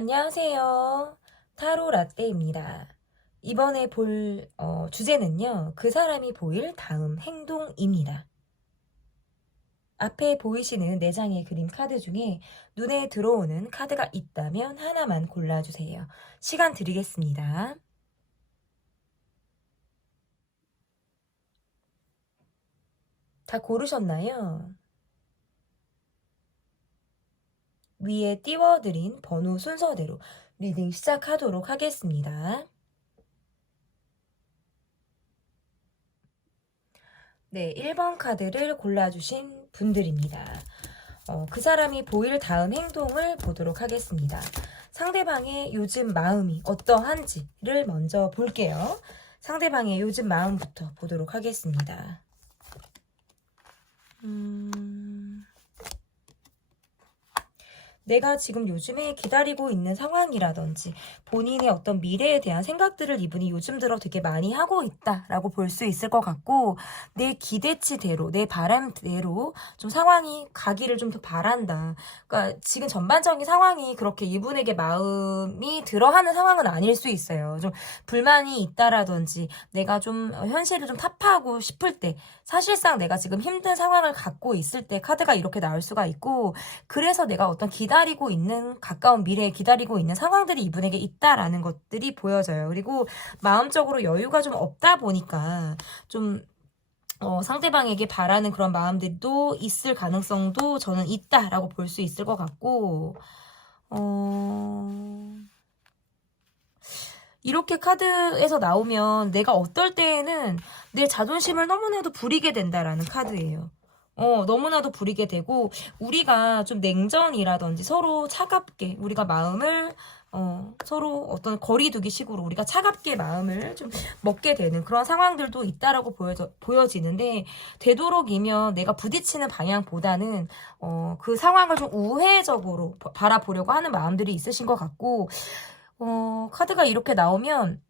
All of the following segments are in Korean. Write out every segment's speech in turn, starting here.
안녕하세요. 타로 라떼입니다. 이번에 볼 주제는요. 그 사람이 보일 다음 행동입니다. 앞에 보이시는 4장의 그림 카드 중에 눈에 들어오는 카드가 있다면 하나만 골라주세요. 시간 드리겠습니다. 다 고르셨나요? 위에 띄워드린 번호 순서대로 리딩 시작하도록 하겠습니다. 네, 1번 카드를 골라주신 분들입니다. 그 사람이 보일 다음 행동을 보도록 하겠습니다. 상대방의 요즘 마음이 어떠한지를 먼저 볼게요. 상대방의 요즘 마음부터 보도록 하겠습니다. 내가 지금 요즘에 기다리고 있는 상황이라든지 본인의 어떤 미래에 대한 생각들을 이분이 요즘 들어 되게 많이 하고 있다라고 볼 수 있을 것 같고, 내 기대치대로, 내 바람대로 좀 상황이 가기를 좀 더 바란다. 그러니까 지금 전반적인 상황이 그렇게 이분에게 마음이 들어하는 상황은 아닐 수 있어요. 좀 불만이 있다라든지 내가 좀 현실을 좀 타파하고 싶을 때, 사실상 내가 지금 힘든 상황을 갖고 있을 때 카드가 이렇게 나올 수가 있고, 그래서 내가 어떤 기다리고 있는, 가까운 미래에 기다리고 있는 상황들이 이분에게 있다라는 것들이 보여져요. 그리고 마음적으로 여유가 좀 없다 보니까 좀 상대방에게 바라는 그런 마음들도 있을 가능성도 저는 있다라고 볼 수 있을 것 같고, 이렇게 카드에서 나오면 내가 어떨 때에는 내 자존심을 너무나도 부리게 된다라는 카드예요. 너무나도 부리게 되고, 우리가 좀 냉전이라든지 서로 차갑게, 우리가 마음을, 서로 어떤 거리두기 식으로 우리가 차갑게 마음을 좀 먹게 되는 그런 상황들도 있다라고 보여지는데, 되도록이면 내가 부딪히는 방향보다는, 그 상황을 좀 우회적으로 바라보려고 하는 마음들이 있으신 것 같고, 카드가 이렇게 나오면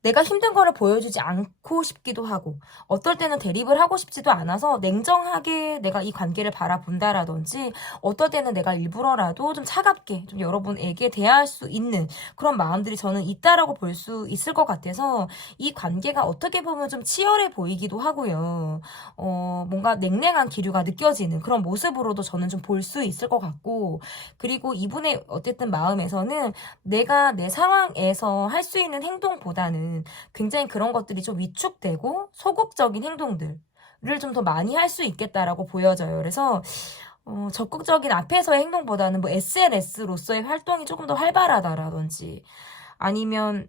내가 힘든 거를 보여주지 않고 싶기도 하고, 어떨 때는 대립을 하고 싶지도 않아서 냉정하게 내가 이 관계를 바라본다라든지, 어떨 때는 내가 일부러라도 좀 차갑게 좀 여러분에게 대할 수 있는 그런 마음들이 저는 있다라고 볼 수 있을 것 같아서, 이 관계가 어떻게 보면 좀 치열해 보이기도 하고요. 뭔가 냉랭한 기류가 느껴지는 그런 모습으로도 저는 좀 볼 수 있을 것 같고, 그리고 이분의 어쨌든 마음에서는 내가 내 상황에서 할 수 있는 행동보다는 굉장히 그런 것들이 좀 위축되고 소극적인 행동들을 좀 더 많이 할 수 있겠다라고 보여져요. 그래서 적극적인 앞에서의 행동보다는 뭐 SNS로서의 활동이 조금 더 활발하다라든지, 아니면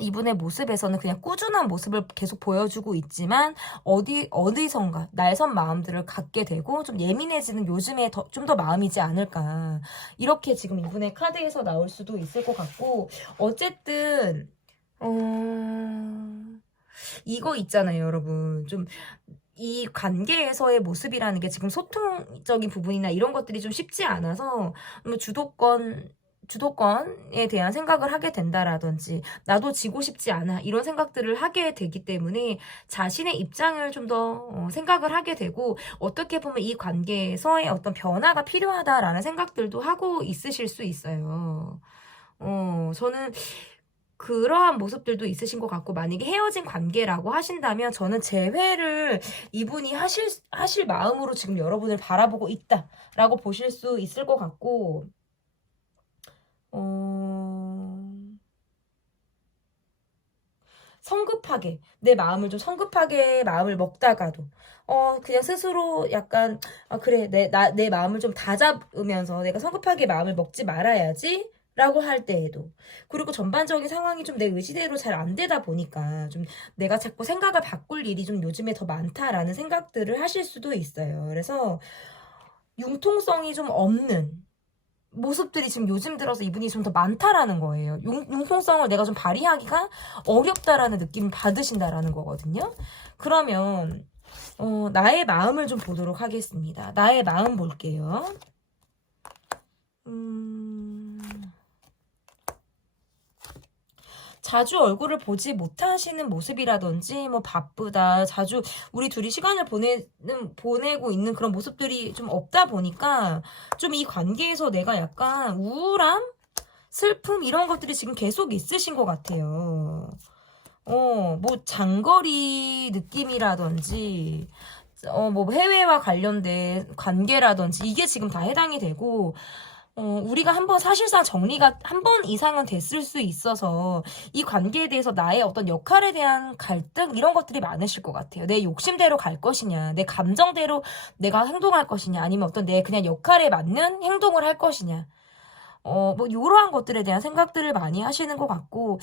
이분의 모습에서는 그냥 꾸준한 모습을 계속 보여주고 있지만 어디선가 날선 마음들을 갖게 되고 좀 예민해지는 요즘에 좀 더 마음이지 않을까, 이렇게 지금 이분의 카드에서 나올 수도 있을 것 같고, 어쨌든 이거 있잖아요, 여러분. 좀 이 관계에서의 모습이라는 게 지금 소통적인 부분이나 이런 것들이 좀 쉽지 않아서, 뭐 주도권에 대한 생각을 하게 된다라든지, 나도 지고 싶지 않아, 이런 생각들을 하게 되기 때문에 자신의 입장을 좀 더 생각을 하게 되고, 어떻게 보면 이 관계에서의 어떤 변화가 필요하다라는 생각들도 하고 있으실 수 있어요. 저는 그러한 모습들도 있으신 것 같고, 만약에 헤어진 관계라고 하신다면 저는 재회를 이분이 하실 마음으로 지금 여러분을 바라보고 있다라고 보실 수 있을 것 같고, 성급하게, 내 마음을 좀 성급하게 마음을 먹다가도, 그냥 스스로 약간, 그래, 내 마음을 좀 다잡으면서 내가 성급하게 마음을 먹지 말아야지, 라고 할 때에도, 그리고 전반적인 상황이 좀 내 의지대로 잘 안 되다 보니까 좀 내가 자꾸 생각을 바꿀 일이 좀 요즘에 더 많다라는 생각들을 하실 수도 있어요. 그래서 융통성이 좀 없는 모습들이 지금 요즘 들어서 이분이 좀 더 많다라는 거예요. 융통성을 내가 좀 발휘하기가 어렵다라는 느낌을 받으신다라는 거거든요. 그러면 나의 마음을 좀 보도록 하겠습니다. 나의 마음 볼게요. 자주 얼굴을 보지 못하시는 모습이라든지 뭐 바쁘다, 자주 우리 둘이 시간을 보내고 있는 그런 모습들이 좀 없다 보니까 좀 이 관계에서 내가 약간 우울함? 슬픔? 이런 것들이 지금 계속 있으신 것 같아요. 뭐 장거리 느낌이라든지 뭐 해외와 관련된 관계라든지 이게 지금 다 해당이 되고 우리가 한번 사실상 정리가 한 번 이상은 됐을 수 있어서 이 관계에 대해서 나의 어떤 역할에 대한 갈등 이런 것들이 많으실 것 같아요. 내 욕심대로 갈 것이냐, 내 감정대로 내가 행동할 것이냐, 아니면 어떤 내 그냥 역할에 맞는 행동을 할 것이냐. 뭐 이러한 것들에 대한 생각들을 많이 하시는 것 같고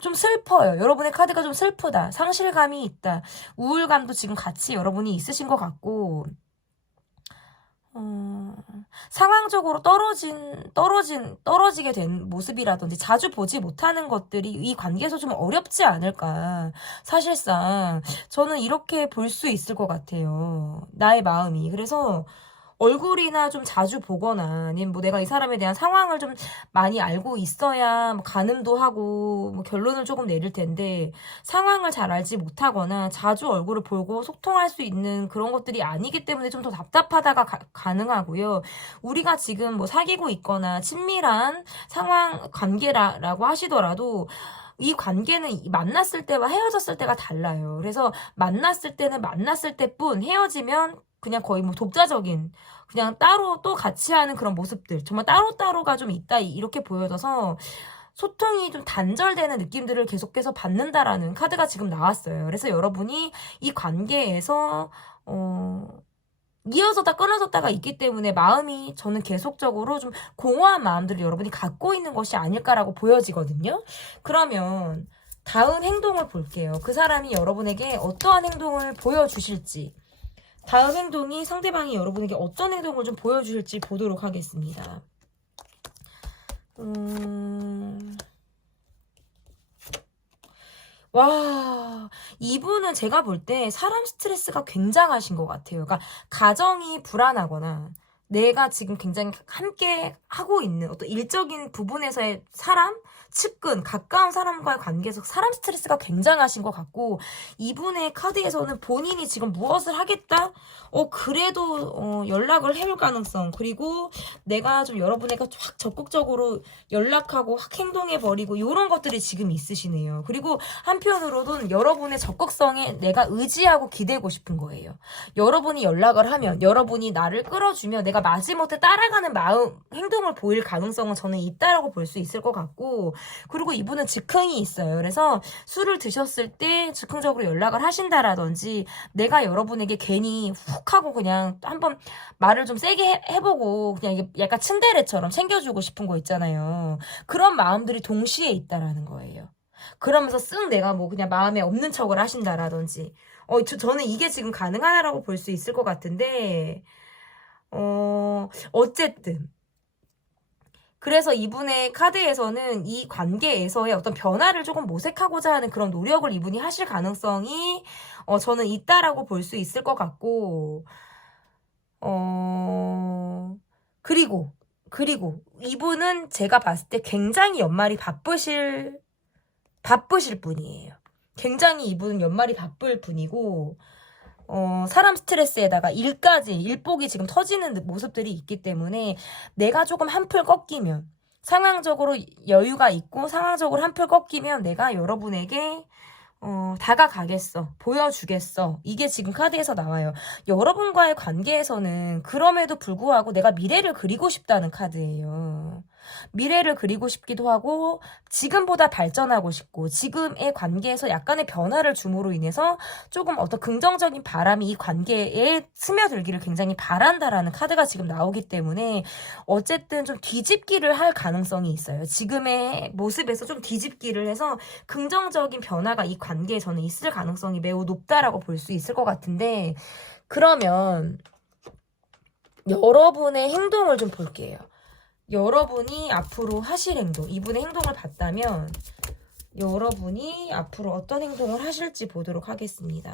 좀 슬퍼요. 여러분의 카드가 좀 슬프다. 상실감이 있다. 우울감도 지금 같이 여러분이 있으신 것 같고 상황적으로 떨어지게 된 모습이라든지 자주 보지 못하는 것들이 이 관계에서 좀 어렵지 않을까. 사실상 저는 이렇게 볼 수 있을 것 같아요. 나의 마음이. 그래서 얼굴이나 좀 자주 보거나 아니면 뭐 내가 이 사람에 대한 상황을 좀 많이 알고 있어야 뭐 가늠도 하고 뭐 결론을 조금 내릴 텐데 상황을 잘 알지 못하거나 자주 얼굴을 보고 소통할 수 있는 그런 것들이 아니기 때문에 좀 더 답답하다가 가능하고요. 우리가 지금 뭐 사귀고 있거나 친밀한 상황 관계라고 하시더라도 이 관계는 만났을 때와 헤어졌을 때가 달라요. 그래서 만났을 때는 만났을 때뿐, 헤어지면 그냥 거의 뭐 독자적인 그냥 따로 또 같이 하는 그런 모습들, 정말 따로따로가 좀 있다 이렇게 보여져서 소통이 좀 단절되는 느낌들을 계속해서 받는다라는 카드가 지금 나왔어요. 그래서 여러분이 이 관계에서 이어졌다 끊어졌다가 있기 때문에 마음이 저는 계속적으로 좀 공허한 마음들을 여러분이 갖고 있는 것이 아닐까라고 보여지거든요. 그러면 다음 행동을 볼게요. 그 사람이 여러분에게 어떠한 행동을 보여주실지, 다음 행동이 상대방이 여러분에게 어떤 행동을 좀 보여주실지 보도록 하겠습니다. 와, 이분은 제가 볼 때 사람 스트레스가 굉장하신 것 같아요. 그러니까 가정이 불안하거나 내가 지금 굉장히 함께 하고 있는 어떤 일적인 부분에서의 사람, 측근, 가까운 사람과의 관계에서 사람 스트레스가 굉장하신 것 같고 이분의 카드에서는 본인이 지금 무엇을 하겠다? 그래도 연락을 해올 가능성, 그리고 내가 좀 여러분에게 확 적극적으로 연락하고 확 행동해버리고 이런 것들이 지금 있으시네요. 그리고 한편으로는 여러분의 적극성에 내가 의지하고 기대고 싶은 거예요. 여러분이 연락을 하면, 여러분이 나를 끌어주면 내가 마지못해 따라가는 마음, 행동을 보일 가능성은 저는 있다라고 볼 수 있을 것 같고, 그리고 이분은 즉흥이 있어요. 그래서 술을 드셨을 때 즉흥적으로 연락을 하신다라든지 내가 여러분에게 괜히 훅 하고 그냥 한번 말을 좀 세게 해보고 그냥 이게 약간 츤데레처럼 챙겨주고 싶은 거 있잖아요. 그런 마음들이 동시에 있다라는 거예요. 그러면서 쓱 내가 뭐 그냥 마음에 없는 척을 하신다라든지 저는 이게 지금 가능하다라고 볼 수 있을 것 같은데 어쨌든 그래서 이분의 카드에서는 이 관계에서의 어떤 변화를 조금 모색하고자 하는 그런 노력을 이분이 하실 가능성이 저는 있다라고 볼 수 있을 것 같고 그리고 이분은 제가 봤을 때 굉장히 연말이 바쁘실 분이에요. 굉장히 이분은 연말이 바쁠 분이고 사람 스트레스에다가 일복이 지금 터지는 모습들이 있기 때문에 내가 조금 한풀 꺾이면, 상황적으로 여유가 있고 상황적으로 한풀 꺾이면 내가 여러분에게 다가가겠어, 보여주겠어, 이게 지금 카드에서 나와요. 여러분과의 관계에서는 그럼에도 불구하고 내가 미래를 그리고 싶다는 카드예요. 미래를 그리고 싶기도 하고 지금보다 발전하고 싶고 지금의 관계에서 약간의 변화를 줌으로 인해서 조금 어떤 긍정적인 바람이 이 관계에 스며들기를 굉장히 바란다라는 카드가 지금 나오기 때문에 어쨌든 좀 뒤집기를 할 가능성이 있어요. 지금의 모습에서 좀 뒤집기를 해서 긍정적인 변화가 이 관계에 저는 있을 가능성이 매우 높다라고 볼 수 있을 것 같은데, 그러면 여러분의 행동을 좀 볼게요. 여러분이 앞으로 하실 행동, 이분의 행동을 봤다면 여러분이 앞으로 어떤 행동을 하실지 보도록 하겠습니다.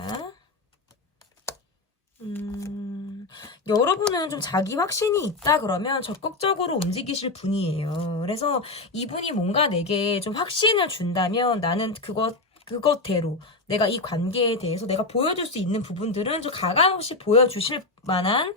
여러분은 좀 자기 확신이 있다 그러면 적극적으로 움직이실 분이에요. 그래서 이분이 뭔가 내게 좀 확신을 준다면 나는 그것대로 내가 이 관계에 대해서 내가 보여줄 수 있는 부분들은 좀 가감없이 보여주실 만한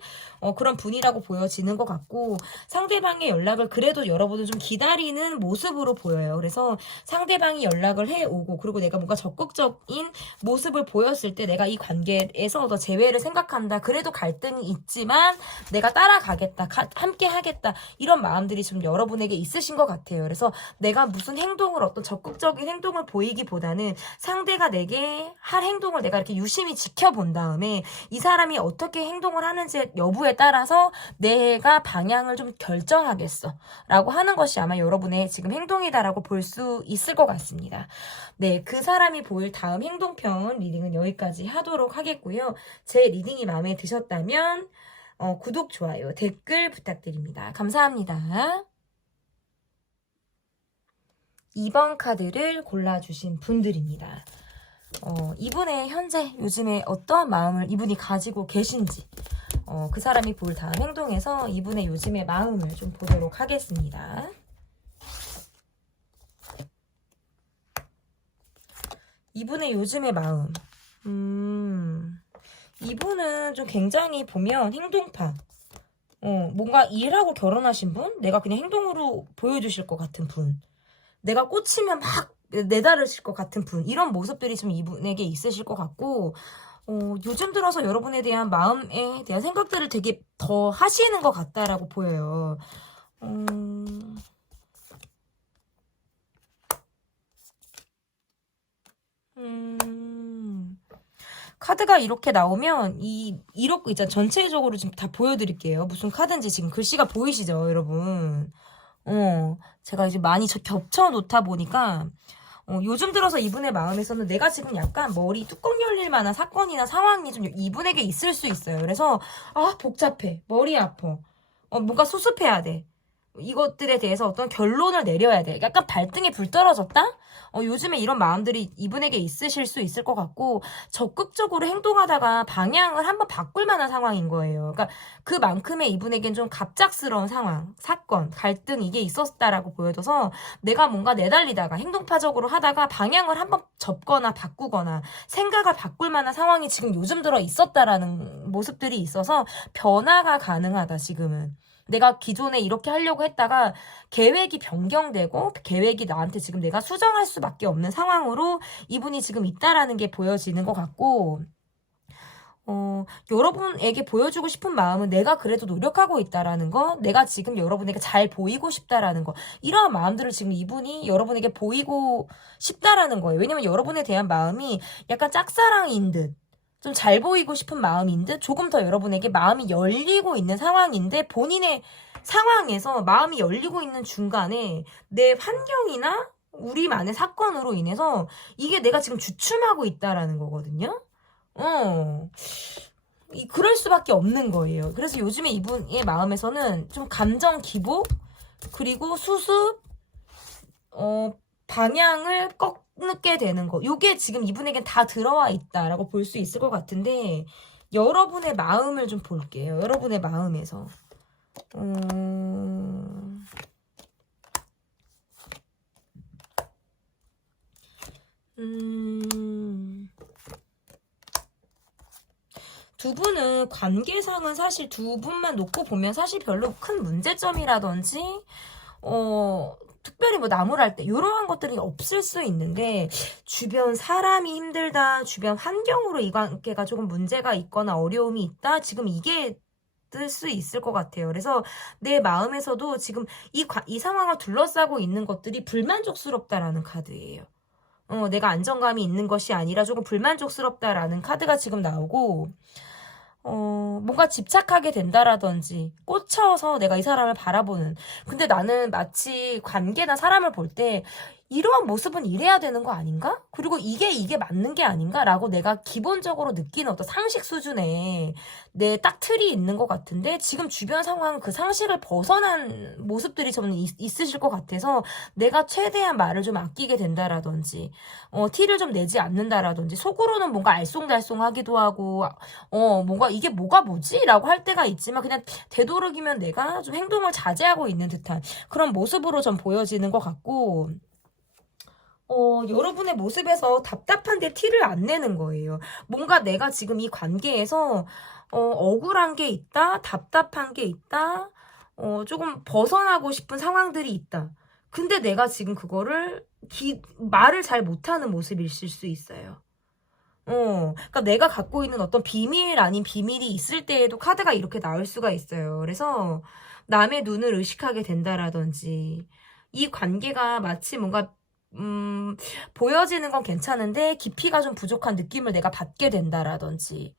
그런 분이라고 보여지는 것 같고, 상대방의 연락을 그래도 여러분은 좀 기다리는 모습으로 보여요. 그래서 상대방이 연락을 해오고, 그리고 내가 뭔가 적극적인 모습을 보였을 때 내가 이 관계에서 더 재회를 생각한다. 그래도 갈등이 있지만 내가 따라가겠다, 함께 하겠다, 이런 마음들이 좀 여러분에게 있으신 것 같아요. 그래서 내가 무슨 행동을, 어떤 적극적인 행동을 보이기보다는 상대가 내게 할 행동을 내가 이렇게 유심히 지켜본 다음에 이 사람이 어떻게 행동을 하는지 여부에 따라서 내가 방향을 좀 결정하겠어 라고 하는 것이 아마 여러분의 지금 행동이다라고 볼 수 있을 것 같습니다. 네, 그 사람이 보일 다음 행동편 리딩은 여기까지 하도록 하겠고요. 제 리딩이 마음에 드셨다면 구독, 좋아요, 댓글 부탁드립니다. 감사합니다. 2번 카드를 골라주신 분들입니다. 이분의 현재 요즘에 어떠한 마음을 이분이 가지고 계신지, 그 사람이 볼 다음 행동에서 이분의 요즘의 마음을 좀 보도록 하겠습니다. 이분의 요즘의 마음. 이분은 좀 굉장히 보면 행동파. 뭔가 일하고 결혼하신 분? 내가 그냥 행동으로 보여주실 것 같은 분. 내가 꽂히면 막 내다르실 것 같은 분. 이런 모습들이 좀 이분에게 있으실 것 같고, 요즘 들어서 여러분에 대한 마음에 대한 생각들을 되게 더 하시는 것 같다라고 보여요. 카드가 이렇게 나오면 이렇게 있잖아. 전체적으로 지금 다 보여드릴게요. 무슨 카드인지 지금 글씨가 보이시죠, 여러분? 제가 이제 많이 겹쳐 놓다 보니까 요즘 들어서 이분의 마음에서는 내가 지금 약간 머리 뚜껑 열릴 만한 사건이나 상황이 좀 이분에게 있을 수 있어요. 그래서 복잡해. 머리 아파. 뭔가 수습해야 돼. 이것들에 대해서 어떤 결론을 내려야 돼. 약간 발등에 불 떨어졌다? 요즘에 이런 마음들이 이분에게 있으실 수 있을 것 같고, 적극적으로 행동하다가 방향을 한번 바꿀 만한 상황인 거예요. 그러니까 그만큼의 이분에겐 좀 갑작스러운 상황, 사건, 갈등, 이게 있었다라고 보여져서 내가 뭔가 내달리다가 행동파적으로 하다가 방향을 한번 접거나 바꾸거나 생각을 바꿀 만한 상황이 지금 요즘 들어 있었다라는 모습들이 있어서 변화가 가능하다, 지금은. 내가 기존에 이렇게 하려고 했다가 계획이 변경되고 계획이 나한테 지금 내가 수정할 수밖에 없는 상황으로 이분이 지금 있다라는 게 보여지는 것 같고, 여러분에게 보여주고 싶은 마음은 내가 그래도 노력하고 있다라는 거, 내가 지금 여러분에게 잘 보이고 싶다라는 거, 이러한 마음들을 지금 이분이 여러분에게 보이고 싶다라는 거예요. 왜냐면 여러분에 대한 마음이 약간 짝사랑인 듯, 좀 잘 보이고 싶은 마음인 듯, 조금 더 여러분에게 마음이 열리고 있는 상황인데, 본인의 상황에서 마음이 열리고 있는 중간에 내 환경이나 우리만의 사건으로 인해서 이게 내가 지금 주춤하고 있다라는 거거든요. 그럴 수밖에 없는 거예요. 그래서 요즘에 이분의 마음에서는 좀 감정 기복, 그리고 수습, 방향을 꺾게 되는 거. 요게 지금 이분에겐 다 들어와 있다라고 볼 수 있을 것 같은데, 여러분의 마음을 좀 볼게요. 여러분의 마음에서. 두 분은 관계상은 사실 두 분만 놓고 보면 사실 별로 큰 문제점이라든지, 특별히 뭐 나무랄 때 이러한 것들이 없을 수 있는데, 주변 사람이 힘들다, 주변 환경으로 이 관계가 조금 문제가 있거나 어려움이 있다, 지금 이게 뜰 수 있을 것 같아요. 그래서 내 마음에서도 지금 이 상황을 둘러싸고 있는 것들이 불만족스럽다라는 카드예요. 내가 안정감이 있는 것이 아니라 조금 불만족스럽다라는 카드가 지금 나오고, 뭔가 집착하게 된다라든지, 꽂혀서 내가 이 사람을 바라보는. 근데 나는 마치 관계나 사람을 볼 때, 이러한 모습은 이래야 되는 거 아닌가? 그리고 이게 맞는 게 아닌가? 라고 내가 기본적으로 느끼는 어떤 상식 수준에 내 딱 틀이 있는 것 같은데 지금 주변 상황 그 상식을 벗어난 모습들이 저는 있으실 것 같아서 내가 최대한 말을 좀 아끼게 된다라든지 티를 좀 내지 않는다라든지 속으로는 뭔가 알쏭달쏭하기도 하고 뭔가 이게 뭐가 뭐지? 라고 할 때가 있지만 그냥 되도록이면 내가 좀 행동을 자제하고 있는 듯한 그런 모습으로 좀 보여지는 것 같고 여러분의 모습에서 답답한데 티를 안 내는 거예요. 뭔가 내가 지금 이 관계에서 억울한 게 있다, 답답한 게 있다, 조금 벗어나고 싶은 상황들이 있다. 근데 내가 지금 그거를 말을 잘 못하는 모습이실 수 있어요. 그러니까 내가 갖고 있는 어떤 비밀 아닌 비밀이 있을 때에도 카드가 이렇게 나올 수가 있어요. 그래서 남의 눈을 의식하게 된다라든지 이 관계가 마치 뭔가 보여지는 건 괜찮은데 깊이가 좀 부족한 느낌을 내가 받게 된다라든지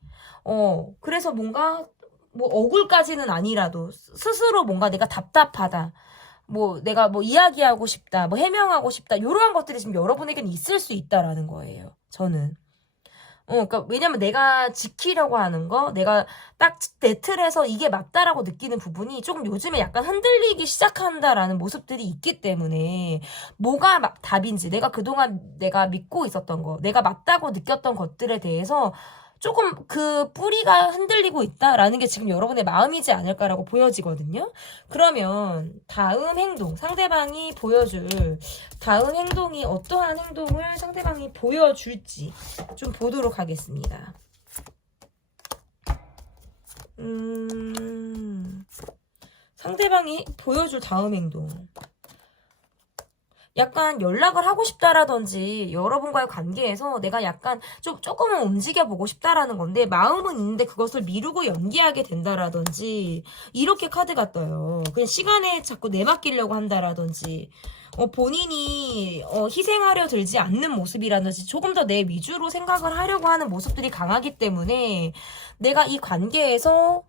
그래서 뭔가 뭐 억울까지는 아니라도 스스로 뭔가 내가 답답하다. 뭐 내가 뭐 이야기하고 싶다. 뭐 해명하고 싶다. 이러한 것들이 지금 여러분에게는 있을 수 있다라는 거예요. 저는. 그러니까 왜냐면 내가 지키려고 하는 거, 내가 딱 내 틀에서 이게 맞다라고 느끼는 부분이 조금 요즘에 약간 흔들리기 시작한다라는 모습들이 있기 때문에 뭐가 답인지 내가 그동안 내가 믿고 있었던 거, 내가 맞다고 느꼈던 것들에 대해서 조금 그 뿌리가 흔들리고 있다라는 게 지금 여러분의 마음이지 않을까라고 보여지거든요. 그러면 다음 행동, 상대방이 보여줄 다음 행동이 어떠한 행동을 상대방이 보여줄지 좀 보도록 하겠습니다. 상대방이 보여줄 다음 행동. 약간 연락을 하고 싶다라든지 여러분과의 관계에서 내가 약간 조금은 움직여보고 싶다라는 건데 마음은 있는데 그것을 미루고 연기하게 된다라든지 이렇게 카드가 떠요. 그냥 시간에 자꾸 내맡기려고 한다라든지 본인이 희생하려 들지 않는 모습이라든지 조금 더 내 위주로 생각을 하려고 하는 모습들이 강하기 때문에 내가 이 관계에서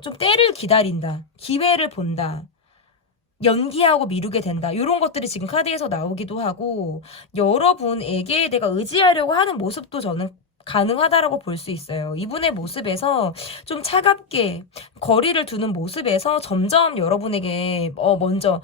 좀 때를 기다린다. 기회를 본다. 연기하고 미루게 된다. 이런 것들이 지금 카드에서 나오기도 하고 여러분에게 내가 의지하려고 하는 모습도 저는 가능하다라고 볼 수 있어요. 이분의 모습에서 좀 차갑게 거리를 두는 모습에서 점점 여러분에게 먼저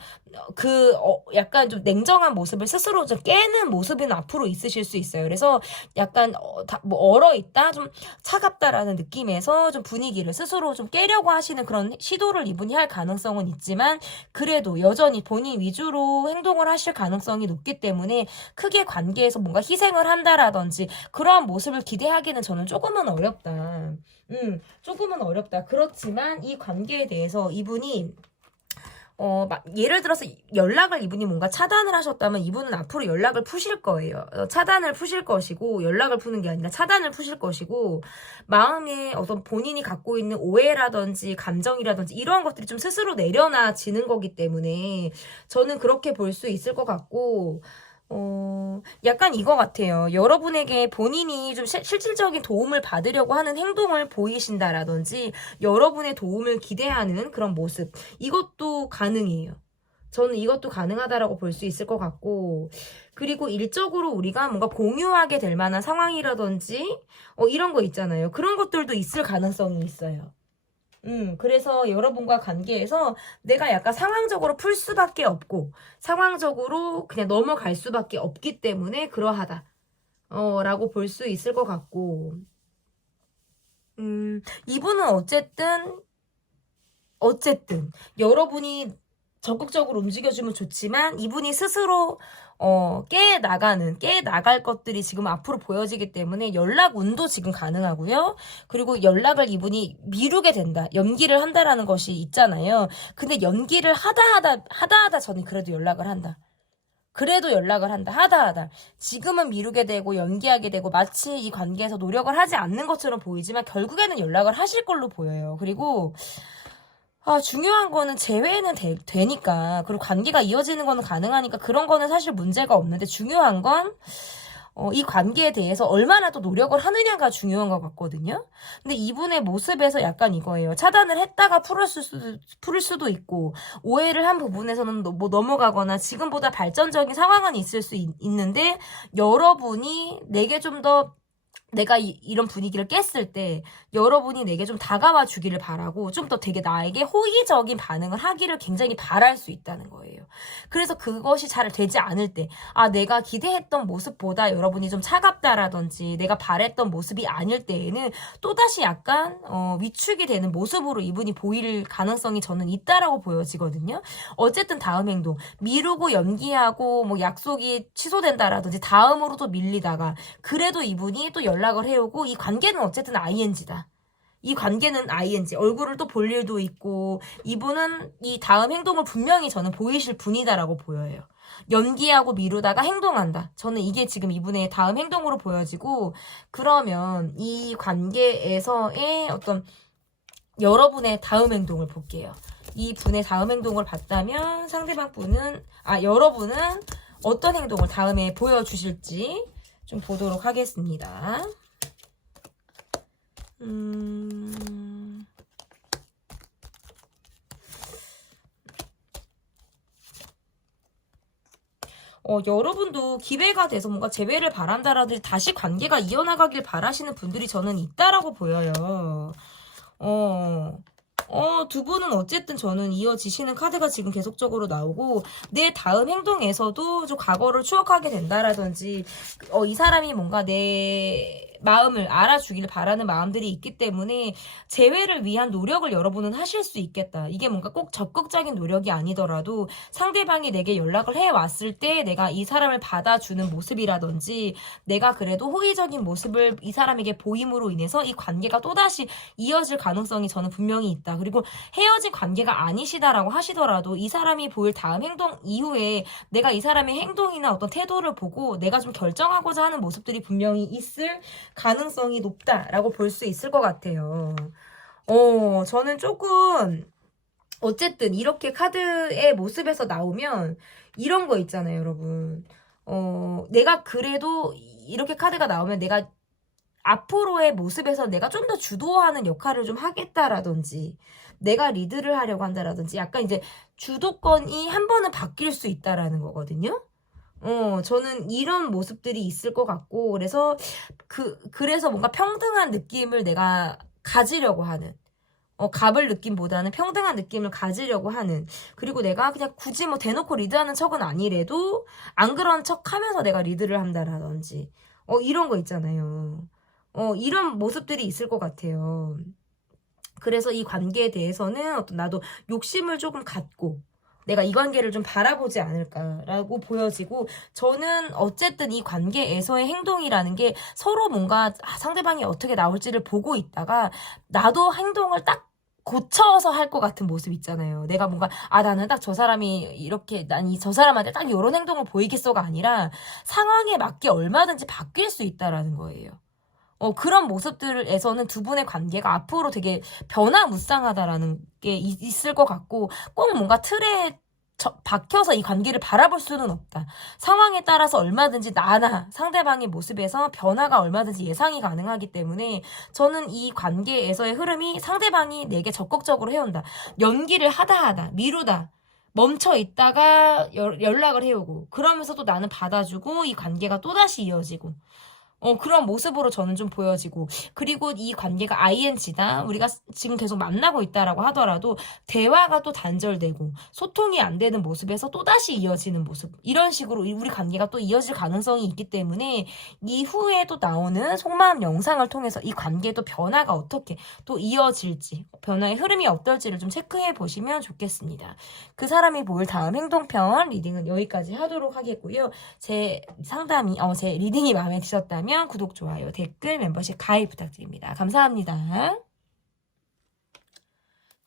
약간 좀 냉정한 모습을 스스로 좀 깨는 모습은 앞으로 있으실 수 있어요. 그래서 약간 뭐 얼어있다, 좀 차갑다라는 느낌에서 좀 분위기를 스스로 좀 깨려고 하시는 그런 시도를 이분이 할 가능성은 있지만 그래도 여전히 본인 위주로 행동을 하실 가능성이 높기 때문에 크게 관계에서 뭔가 희생을 한다라든지 그러한 모습을 기대하기는 저는 조금은 어렵다. 조금은 어렵다. 그렇지만 이 관계에 대해서 이분이 예를 들어서 연락을 이분이 뭔가 차단을 하셨다면 이분은 앞으로 연락을 푸실 거예요. 차단을 푸실 것이고 연락을 푸는 게 아니라 차단을 푸실 것이고 마음에 어떤 본인이 갖고 있는 오해라든지 감정이라든지 이러한 것들이 좀 스스로 내려놔지는 거기 때문에 저는 그렇게 볼 수 있을 것 같고 약간 이거 같아요. 여러분에게 본인이 좀 실질적인 도움을 받으려고 하는 행동을 보이신다라든지 여러분의 도움을 기대하는 그런 모습. 이것도 가능해요. 저는 이것도 가능하다라고 볼 수 있을 것 같고 그리고 일적으로 우리가 뭔가 공유하게 될 만한 상황이라든지 이런 거 있잖아요. 그런 것들도 있을 가능성이 있어요. 그래서 여러분과 관계에서 내가 약간 상황적으로 풀 수밖에 없고, 상황적으로 그냥 넘어갈 수밖에 없기 때문에 그러하다. 라고 볼 수 있을 것 같고, 이분은 어쨌든, 여러분이 적극적으로 움직여주면 좋지만, 이분이 스스로, 깨 나갈 것들이 지금 앞으로 보여지기 때문에 연락 운도 지금 가능하고요. 그리고 연락을 이분이 미루게 된다. 연기를 한다라는 것이 있잖아요. 근데 연기를 하다 저는 그래도 연락을 한다. 그래도 연락을 한다. 하다. 지금은 미루게 되고 연기하게 되고 마치 이 관계에서 노력을 하지 않는 것처럼 보이지만 결국에는 연락을 하실 걸로 보여요. 그리고 중요한 거는 재회는 되니까 그리고 관계가 이어지는 거는 가능하니까 그런 거는 사실 문제가 없는데 중요한 건 이 관계에 대해서 얼마나 또 노력을 하느냐가 중요한 것 같거든요. 근데 이분의 모습에서 약간 이거예요. 차단을 했다가 풀을 수도 있고, 오해를 한 부분에서는 뭐 넘어가거나 지금보다 발전적인 상황은 있을 수 있는데, 여러분이 내게 좀 더 내가 이런 분위기를 깼을 때 여러분이 내게 좀 다가와 주기를 바라고 좀 더 되게 나에게 호의적인 반응을 하기를 굉장히 바랄 수 있다는 거예요. 그래서 그것이 잘 되지 않을 때, 내가 기대했던 모습보다 여러분이 좀 차갑다라든지 내가 바랬던 모습이 아닐 때에는 또다시 약간 위축이 되는 모습으로 이분이 보일 가능성이 저는 있다라고 보여지거든요. 어쨌든 다음 행동, 미루고 연기하고 뭐 약속이 취소된다라든지 다음으로도 밀리다가 그래도 이분이 또 연락을 해오고, 이 관계는 어쨌든 ING다. 이 관계는 ING. 얼굴을 또 볼 일도 있고, 이분은 이 다음 행동을 분명히 저는 보이실 분이다라고 보여요. 연기하고 미루다가 행동한다. 저는 이게 지금 이분의 다음 행동으로 보여지고, 그러면 이 관계에서의 어떤 여러분의 다음 행동을 볼게요. 이 분의 다음 행동을 봤다면 상대방 분은, 여러분은 어떤 행동을 다음에 보여주실지 좀 보도록 하겠습니다. 여러분도 기회가 돼서 뭔가 재회를 바란다라든지 다시 관계가 이어나가길 바라시는 분들이 저는 있다라고 보여요. 두 분은 어쨌든 저는 이어지시는 카드가 지금 계속적으로 나오고, 내 다음 행동에서도 좀 과거를 추억하게 된다라든지, 이 사람이 뭔가 내 마음을 알아주길 바라는 마음들이 있기 때문에 재회를 위한 노력을 여러분은 하실 수 있겠다. 이게 뭔가 꼭 적극적인 노력이 아니더라도 상대방이 내게 연락을 해왔을 때 내가 이 사람을 받아주는 모습이라든지 내가 그래도 호의적인 모습을 이 사람에게 보임으로 인해서 이 관계가 또다시 이어질 가능성이 저는 분명히 있다. 그리고 헤어진 관계가 아니시다라고 하시더라도 이 사람이 보일 다음 행동 이후에 내가 이 사람의 행동이나 어떤 태도를 보고 내가 좀 결정하고자 하는 모습들이 분명히 있을 가능성이 높다라고 볼 수 있을 것 같아요. 저는 조금 어쨌든 이렇게 카드의 모습에서 나오면 이런 거 있잖아요, 여러분. 내가 그래도 이렇게 카드가 나오면 내가 앞으로의 모습에서 내가 좀 더 주도하는 역할을 좀 하겠다라든지 내가 리드를 하려고 한다라든지 약간 이제 주도권이 한 번은 바뀔 수 있다라는 거거든요. 저는 이런 모습들이 있을 것 같고, 그래서 그래서 뭔가 평등한 느낌을 내가 가지려고 하는, 갑을 느낌보다는 평등한 느낌을 가지려고 하는, 그리고 내가 그냥 굳이 뭐 대놓고 리드하는 척은 아니래도 안 그런 척 하면서 내가 리드를 한다라든지, 이런 거 있잖아요. 이런 모습들이 있을 것 같아요. 그래서 이 관계에 대해서는 어떤 나도 욕심을 조금 갖고, 내가 이 관계를 좀 바라보지 않을까라고 보여지고, 저는 어쨌든 이 관계에서의 행동이라는 게 서로 뭔가 상대방이 어떻게 나올지를 보고 있다가 나도 행동을 딱 고쳐서 할 것 같은 모습 있잖아요. 내가 뭔가 나는 딱 저 사람이 이렇게 난 저 사람한테 딱 이런 행동을 보이겠어가 아니라 상황에 맞게 얼마든지 바뀔 수 있다라는 거예요. 그런 모습들에서는 두 분의 관계가 앞으로 되게 변화무쌍하다라는 게 있을 것 같고, 꼭 뭔가 틀에 박혀서 이 관계를 바라볼 수는 없다. 상황에 따라서 얼마든지 나나 상대방의 모습에서 변화가 얼마든지 예상이 가능하기 때문에 저는 이 관계에서의 흐름이 상대방이 내게 적극적으로 해온다. 연기를 하다 미루다 멈춰 있다가 연락을 해오고, 그러면서도 나는 받아주고 이 관계가 또다시 이어지고, 그런 모습으로 저는 좀 보여지고, 그리고 이 관계가 ING다. 우리가 지금 계속 만나고 있다라고 하더라도 대화가 또 단절되고 소통이 안 되는 모습에서 또다시 이어지는 모습. 이런 식으로 우리 관계가 또 이어질 가능성이 있기 때문에 이후에 또 나오는 속마음 영상을 통해서 이 관계의 또 변화가 어떻게 또 이어질지, 변화의 흐름이 어떨지를 좀 체크해 보시면 좋겠습니다. 그 사람이 보일 다음 행동편 리딩은 여기까지 하도록 하겠고요. 제 리딩이 마음에 드셨다면 구독, 좋아요, 댓글, 멤버십 가입 부탁드립니다. 감사합니다.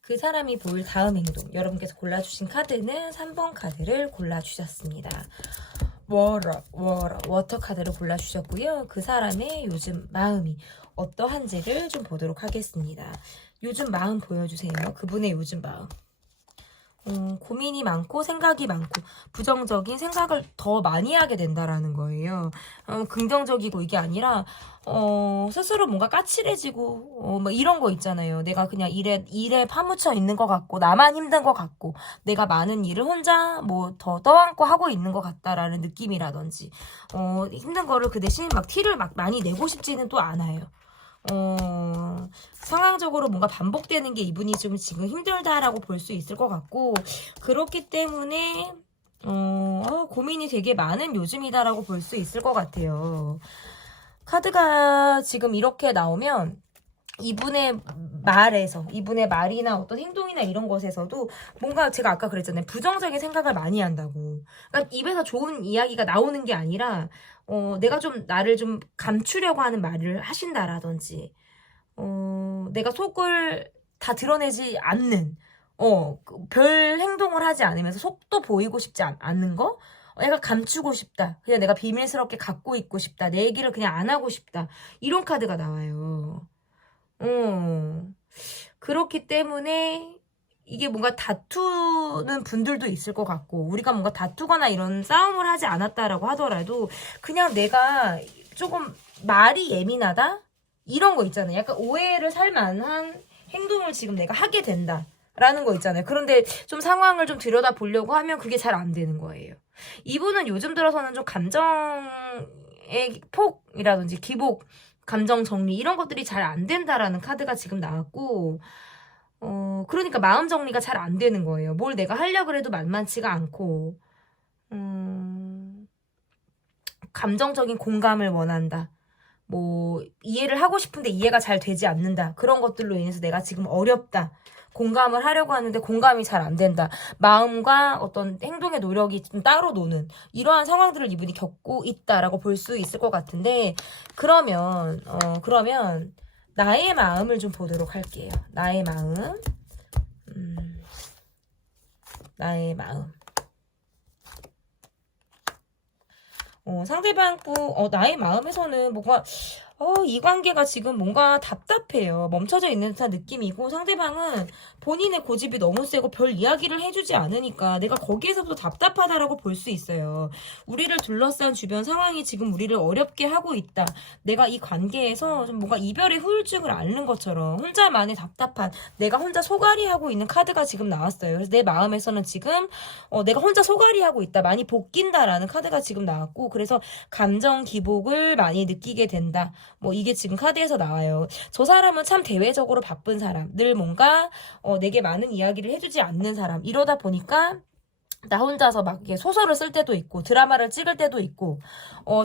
그 사람이 보일 다음 행동. 여러분께서 골라주신 카드는 3번 카드를 골라주셨습니다. 워터 카드를 골라주셨고요. 그 사람의 요즘 마음이 어떠한지를 좀 보도록 하겠습니다. 요즘 마음 보여주세요. 그분의 요즘 마음. 고민이 많고 생각이 많고 부정적인 생각을 더 많이 하게 된다라는 거예요. 긍정적이고 이게 아니라 스스로 뭔가 까칠해지고 뭐 이런 거 있잖아요. 내가 그냥 일에 파묻혀 있는 것 같고 나만 힘든 것 같고 내가 많은 일을 혼자 뭐 더 떠안고 하고 있는 것 같다라는 느낌이라든지 힘든 거를 그 대신 막 티를 막 많이 내고 싶지는 또 않아요. 상황적으로 뭔가 반복되는 게 이분이 좀 지금 힘들다라고 볼 수 있을 것 같고, 그렇기 때문에, 고민이 되게 많은 요즘이다라고 볼 수 있을 것 같아요. 카드가 지금 이렇게 나오면, 이분의 이분의 말이나 어떤 행동이나 이런 것에서도 뭔가 제가 아까 그랬잖아요. 부정적인 생각을 많이 한다고. 그러니까 입에서 좋은 이야기가 나오는 게 아니라, 내가 좀 나를 좀 감추려고 하는 말을 하신다라든지, 내가 속을 다 드러내지 않는, 별 행동을 하지 않으면서 속도 보이고 싶지 않는 거? 내가 감추고 싶다. 그냥 내가 비밀스럽게 갖고 있고 싶다. 내 얘기를 그냥 안 하고 싶다. 이런 카드가 나와요. 그렇기 때문에 이게 뭔가 다투는 분들도 있을 것 같고, 우리가 뭔가 다투거나 이런 싸움을 하지 않았다라고 하더라도 그냥 내가 조금 말이 예민하다? 이런 거 있잖아요. 약간 오해를 살 만한 행동을 지금 내가 하게 된다. 라는 거 있잖아요. 그런데 좀 상황을 좀 들여다 보려고 하면 그게 잘 안 되는 거예요. 이분은 요즘 들어서는 좀 감정의 폭이라든지 기복, 감정 정리 이런 것들이 잘 안 된다라는 카드가 지금 나왔고, 그러니까 마음 정리가 잘 안 되는 거예요. 뭘 내가 하려고 해도 만만치가 않고, 감정적인 공감을 원한다. 뭐 이해를 하고 싶은데 이해가 잘 되지 않는다. 그런 것들로 인해서 내가 지금 어렵다. 공감을 하려고 하는데 공감이 잘 안 된다. 마음과 어떤 행동의 노력이 좀 따로 노는 이러한 상황들을 이분이 겪고 있다라고 볼 수 있을 것 같은데 그러면 나의 마음을 좀 보도록 할게요. 나의 마음. 나의 마음. 상대방 나의 마음에서는 뭔가 이 관계가 지금 뭔가 답답해요. 멈춰져 있는 듯한 느낌이고 상대방은 본인의 고집이 너무 세고 별 이야기를 해주지 않으니까 내가 거기에서부터 답답하다라고 볼 수 있어요. 우리를 둘러싼 주변 상황이 지금 우리를 어렵게 하고 있다. 내가 이 관계에서 좀 뭔가 이별의 후유증을 앓는 것처럼 혼자만의 답답한 내가 혼자 소갈이하고 있는 카드가 지금 나왔어요. 그래서 내 마음에서는 지금 내가 혼자 소갈이하고 있다. 많이 볶인다라는 카드가 지금 나왔고 그래서 감정 기복을 많이 느끼게 된다. 뭐 이게 지금 카드에서 나와요. 저 사람은 참 대외적으로 바쁜 사람, 늘 뭔가 내게 많은 이야기를 해주지 않는 사람 이러다 보니까 나 혼자서 막 이렇게 소설을 쓸 때도 있고 드라마를 찍을 때도 있고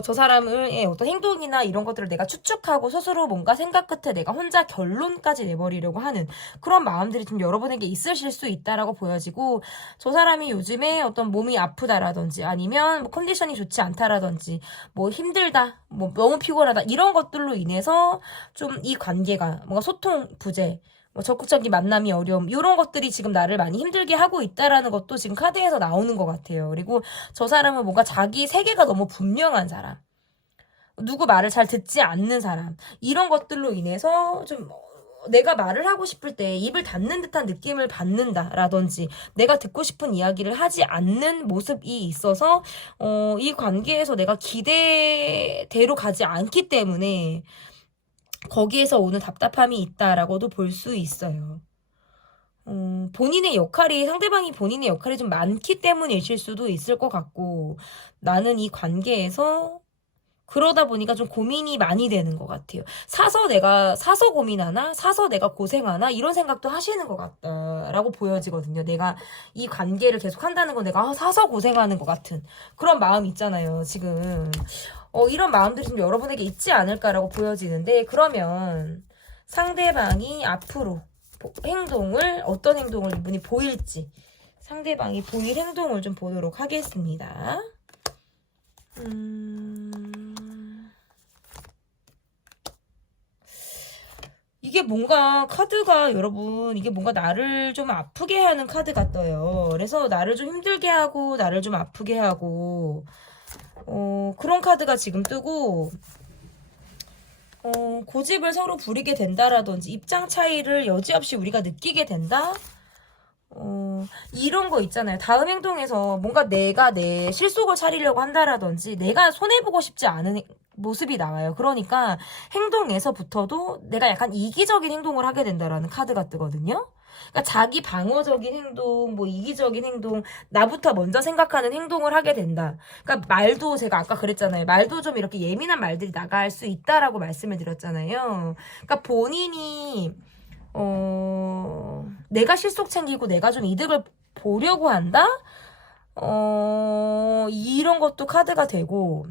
저 사람의 어떤 행동이나 이런 것들을 내가 추측하고 스스로 뭔가 생각 끝에 내가 혼자 결론까지 내버리려고 하는 그런 마음들이 좀 여러분에게 있으실 수 있다라고 보여지고 저 사람이 요즘에 어떤 몸이 아프다라든지 아니면 뭐 컨디션이 좋지 않다라든지 뭐 힘들다 뭐 너무 피곤하다 이런 것들로 인해서 좀 이 관계가 뭔가 소통 부재 뭐 적극적인 만남이 어려움 이런 것들이 지금 나를 많이 힘들게 하고 있다라는 것도 지금 카드에서 나오는 것 같아요. 그리고 저 사람은 뭔가 자기 세계가 너무 분명한 사람 누구 말을 잘 듣지 않는 사람 이런 것들로 인해서 좀 내가 말을 하고 싶을 때 입을 닫는 듯한 느낌을 받는다라든지 내가 듣고 싶은 이야기를 하지 않는 모습이 있어서 이 관계에서 내가 기대대로 가지 않기 때문에 거기에서 오는 답답함이 있다라고도 볼 수 있어요. 상대방이 본인의 역할이 좀 많기 때문이실 수도 있을 것 같고, 나는 이 관계에서 그러다 보니까 좀 고민이 많이 되는 것 같아요. 사서 고민하나? 사서 내가 고생하나? 이런 생각도 하시는 것 같다라고 보여지거든요. 내가 이 관계를 계속 한다는 건 내가 사서 고생하는 것 같은 그런 마음 있잖아요, 지금. 이런 마음들이 좀 여러분에게 있지 않을까라고 보여지는데, 그러면 상대방이 앞으로 어떤 행동을 이분이 보일지, 상대방이 보일 행동을 좀 보도록 하겠습니다. 이게 뭔가 카드가 여러분 이게 뭔가 나를 좀 아프게 하는 카드가 떠요. 그래서 나를 좀 힘들게 하고 나를 좀 아프게 하고 그런 카드가 지금 뜨고 고집을 서로 부리게 된다라든지 입장 차이를 여지없이 우리가 느끼게 된다. 이런 거 있잖아요. 다음 행동에서 뭔가 내가 내 실속을 차리려고 한다라든지 내가 손해보고 싶지 않은 모습이 나와요. 그러니까 행동에서부터도 내가 약간 이기적인 행동을 하게 된다라는 카드가 뜨거든요. 그러니까 자기 방어적인 행동, 뭐 이기적인 행동, 나부터 먼저 생각하는 행동을 하게 된다. 그러니까 말도 제가 아까 그랬잖아요. 말도 좀 이렇게 예민한 말들이 나갈 수 있다라고 말씀을 드렸잖아요. 그러니까 본인이 내가 실속 챙기고 내가 좀 이득을 보려고 한다? 이런 것도 카드가 되고,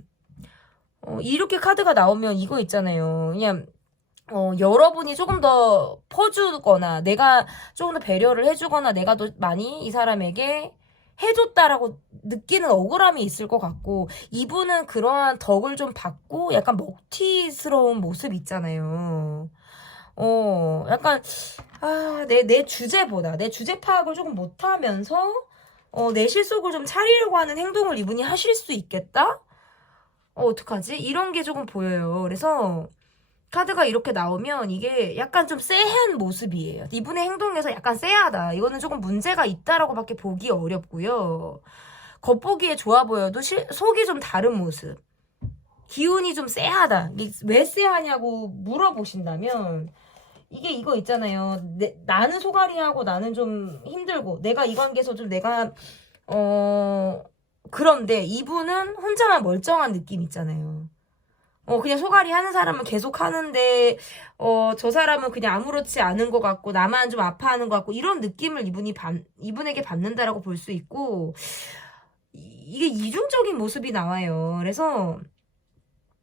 이렇게 카드가 나오면 이거 있잖아요. 그냥, 여러분이 조금 더 퍼주거나, 내가 조금 더 배려를 해주거나, 내가 더 많이 이 사람에게 해줬다라고 느끼는 억울함이 있을 것 같고, 이분은 그러한 덕을 좀 받고, 약간 먹튀스러운 모습 있잖아요. 약간, 내 주제보다, 내 주제 파악을 조금 못하면서, 내 실속을 좀 차리려고 하는 행동을 이분이 하실 수 있겠다? 어떡하지? 이런 게 조금 보여요. 그래서, 카드가 이렇게 나오면 이게 약간 좀 쎄한 모습이에요. 이분의 행동에서 약간 쎄하다. 이거는 조금 문제가 있다라고밖에 보기 어렵고요. 겉보기에 좋아 보여도 속이 좀 다른 모습. 기운이 좀 쎄하다. 왜 쎄하냐고 물어보신다면 이게 이거 있잖아요. 나는 소갈이하고 나는 좀 힘들고 내가 이 관계에서 좀 내가 그런데 이분은 혼자만 멀쩡한 느낌 있잖아요. 그냥 소갈이 하는 사람은 계속 하는데, 저 사람은 그냥 아무렇지 않은 것 같고, 나만 좀 아파하는 것 같고, 이런 느낌을 이분에게 받는다라고 볼 수 있고, 이게 이중적인 모습이 나와요. 그래서,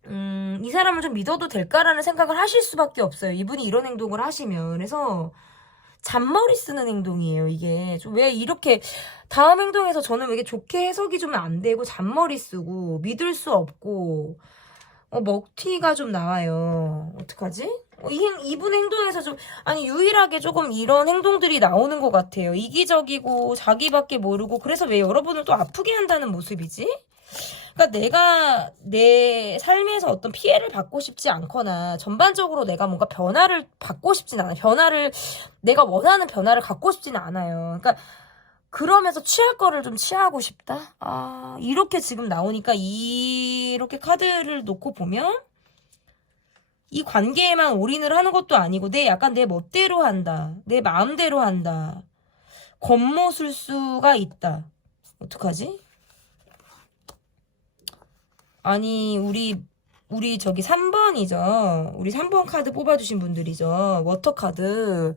이 사람을 좀 믿어도 될까라는 생각을 하실 수밖에 없어요. 이분이 이런 행동을 하시면. 그래서, 잔머리 쓰는 행동이에요, 이게. 좀 왜 이렇게, 다음 행동에서 저는 왜 이렇게 좋게 해석이 좀 안 되고, 잔머리 쓰고, 믿을 수 없고, 먹튀가 좀 나와요. 어떡하지? 이분 행동에서 좀, 아니, 유일하게 조금 이런 행동들이 나오는 것 같아요. 이기적이고, 자기밖에 모르고, 그래서 왜 여러분을 또 아프게 한다는 모습이지? 그러니까 내가 내 삶에서 어떤 피해를 받고 싶지 않거나, 전반적으로 내가 뭔가 변화를 받고 싶진 않아요. 내가 원하는 변화를 갖고 싶지는 않아요. 그러니까, 그러면서 취할 거를 좀 취하고 싶다? 이렇게 지금 나오니까 이렇게 카드를 놓고 보면 이 관계에만 올인을 하는 것도 아니고 약간 내 멋대로 한다. 내 마음대로 한다. 겉모술수가 있다. 어떡하지? 아니 우리 저기 3번이죠. 우리 3번 카드 뽑아주신 분들이죠. 워터카드.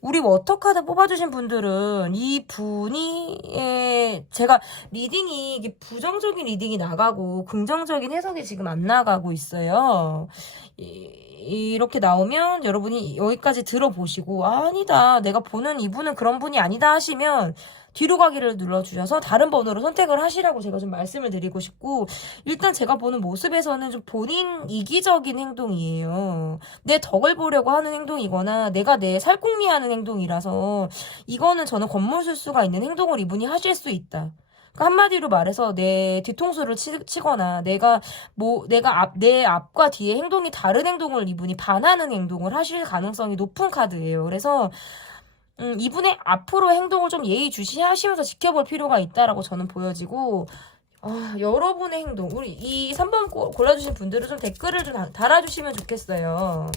우리 워터카드 뽑아주신 분들은 이 분이 제가 리딩이 이게 부정적인 리딩이 나가고 긍정적인 해석이 지금 안 나가고 있어요. 이렇게 나오면 여러분이 여기까지 들어보시고 아니다. 내가 보는 이분은 그런 분이 아니다 하시면 뒤로 가기를 눌러주셔서 다른 번호로 선택을 하시라고 제가 좀 말씀을 드리고 싶고 일단 제가 보는 모습에서는 좀 본인 이기적인 행동이에요. 내 덕을 보려고 하는 행동이거나 내가 내 살궁리하는 행동이라서 이거는 저는 겉모술수가 있는 행동을 이분이 하실 수 있다. 그러니까 한마디로 말해서 내 뒤통수를 치거나 내 앞과 뒤에 행동이 다른 행동을 이분이 반하는 행동을 하실 가능성이 높은 카드예요. 그래서 이분의 앞으로 행동을 좀 예의주시하시면서 지켜볼 필요가 있다라고 저는 보여지고 여러분의 행동 우리 이 3번 골라주신 분들은 좀 댓글을 좀 달아주시면 좋겠어요.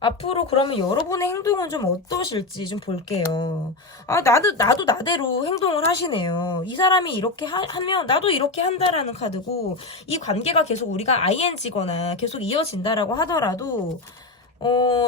앞으로 그러면 여러분의 행동은 좀 어떠실지 좀 볼게요. 나도 나대로 행동을 하시네요. 이 사람이 이렇게 하면 나도 이렇게 한다라는 카드고 이 관계가 계속 우리가 ing거나 계속 이어진다라고 하더라도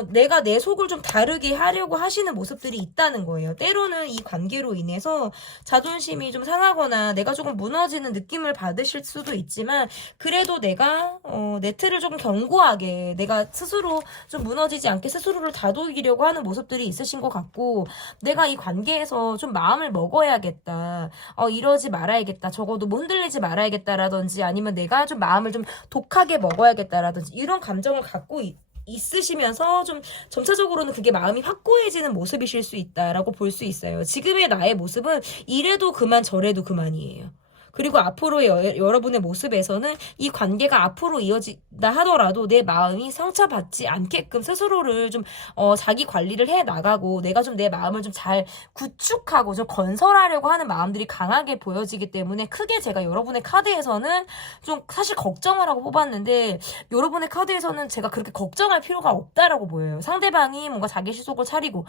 내가 내 속을 좀 다르게 하려고 하시는 모습들이 있다는 거예요. 때로는 이 관계로 인해서 자존심이 좀 상하거나 내가 조금 무너지는 느낌을 받으실 수도 있지만 그래도 내가 내 틀을 조금 견고하게 내가 스스로 좀 무너지지 않게 스스로를 다독이려고 하는 모습들이 있으신 것 같고 내가 이 관계에서 좀 마음을 먹어야겠다. 이러지 말아야겠다. 적어도 뭐 흔들리지 말아야겠다라든지 아니면 내가 좀 마음을 좀 독하게 먹어야겠다라든지 이런 감정을 갖고 있으시면서 좀 점차적으로는 그게 마음이 확고해지는 모습이실 수 있다라고 볼 수 있어요. 지금의 나의 모습은 이래도 그만 저래도 그만이에요. 그리고 앞으로의 여러분의 모습에서는 이 관계가 앞으로 이어진다 하더라도 내 마음이 상처받지 않게끔 스스로를 좀 자기 관리를 해 나가고 내가 좀 내 마음을 좀 잘 구축하고 좀 건설하려고 하는 마음들이 강하게 보여지기 때문에 크게 제가 여러분의 카드에서는 좀 사실 걱정을 하고 뽑았는데 여러분의 카드에서는 제가 그렇게 걱정할 필요가 없다라고 보여요. 상대방이 뭔가 자기 시속을 차리고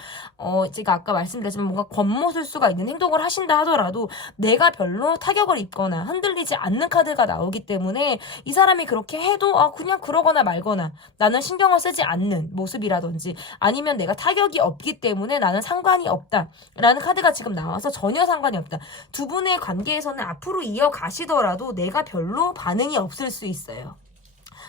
제가 아까 말씀드렸지만 뭔가 겉모술수가 있는 행동을 하신다 하더라도 내가 별로 타격을 입거나 흔들리지 않는 카드가 나오기 때문에 이 사람이 그렇게 해도 그냥 그러거나 말거나 나는 신경을 쓰지 않는 모습이라든지 아니면 내가 타격이 없기 때문에 나는 상관이 없다라는 카드가 지금 나와서 전혀 상관이 없다. 두 분의 관계에서는 앞으로 이어가시더라도 내가 별로 반응이 없을 수 있어요.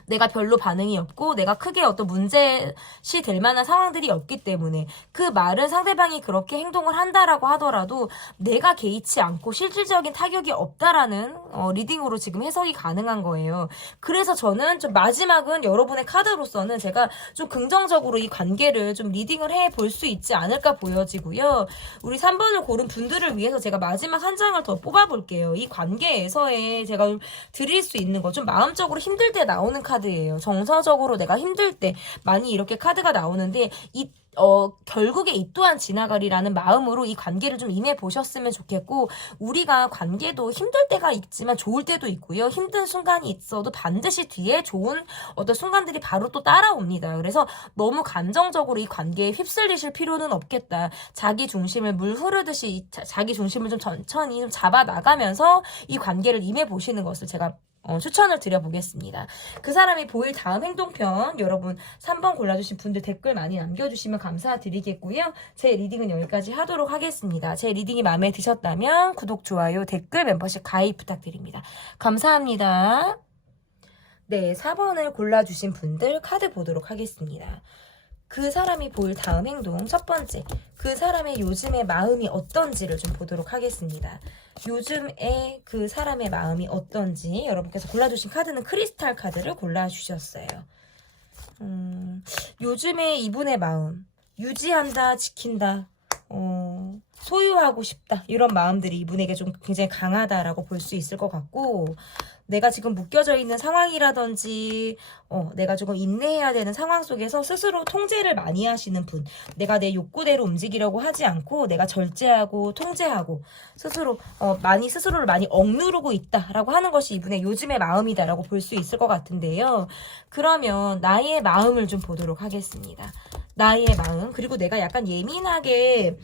내가 별로 반응이 없고 내가 크게 어떤 문제시 될 만한 상황들이 없기 때문에 그 말은 상대방이 그렇게 행동을 한다라고 하더라도 내가 개의치 않고 실질적인 타격이 없다라는 리딩으로 지금 해석이 가능한 거예요. 그래서 저는 좀 마지막은 여러분의 카드로서는 제가 좀 긍정적으로 이 관계를 좀 리딩을 해볼 수 있지 않을까 보여지고요. 우리 3번을 고른 분들을 위해서 제가 마지막 한 장을 더 뽑아볼게요. 이 관계에서의 제가 드릴 수 있는 거 좀 마음적으로 힘들 때 나오는 카드예요. 정서적으로 내가 힘들 때 많이 이렇게 카드가 나오는데 결국에 이 또한 지나가리라는 마음으로 이 관계를 좀 임해 보셨으면 좋겠고 우리가 관계도 힘들 때가 있지만 좋을 때도 있고요. 힘든 순간이 있어도 반드시 뒤에 좋은 어떤 순간들이 바로 또 따라옵니다. 그래서 너무 감정적으로 이 관계에 휩쓸리실 필요는 없겠다. 자기 중심을 물 흐르듯이 자기 중심을 좀 천천히 좀 잡아 나가면서 이 관계를 임해 보시는 것을 제가 추천을 드려보겠습니다. 그 사람이 보일 다음 행동편 여러분 3번 골라주신 분들 댓글 많이 남겨주시면 감사드리겠고요. 제 리딩은 여기까지 하도록 하겠습니다. 제 리딩이 마음에 드셨다면 구독, 좋아요, 댓글, 멤버십 가입 부탁드립니다. 감사합니다. 네, 4번을 골라주신 분들 카드 보도록 하겠습니다. 그 사람이 보일 다음 행동 첫 번째, 그 사람의 요즘의 마음이 어떤지를 좀 보도록 하겠습니다. 요즘에 그 사람의 마음이 어떤지 여러분께서 골라주신 카드는 크리스탈 카드를 골라주셨어요. 요즘에 이분의 마음 유지한다, 지킨다, 소유하고 싶다 이런 마음들이 이분에게 좀 굉장히 강하다라고 볼 수 있을 것 같고 내가 지금 묶여져 있는 상황이라든지 내가 조금 인내해야 되는 상황 속에서 스스로 통제를 많이 하시는 분 내가 내 욕구대로 움직이려고 하지 않고 내가 절제하고 통제하고 스스로 스스로를 많이 억누르고 있다라고 하는 것이 이분의 요즘의 마음이다라고 볼 수 있을 것 같은데요. 그러면 나의 마음을 좀 보도록 하겠습니다. 나의 마음 그리고 내가 약간 예민하게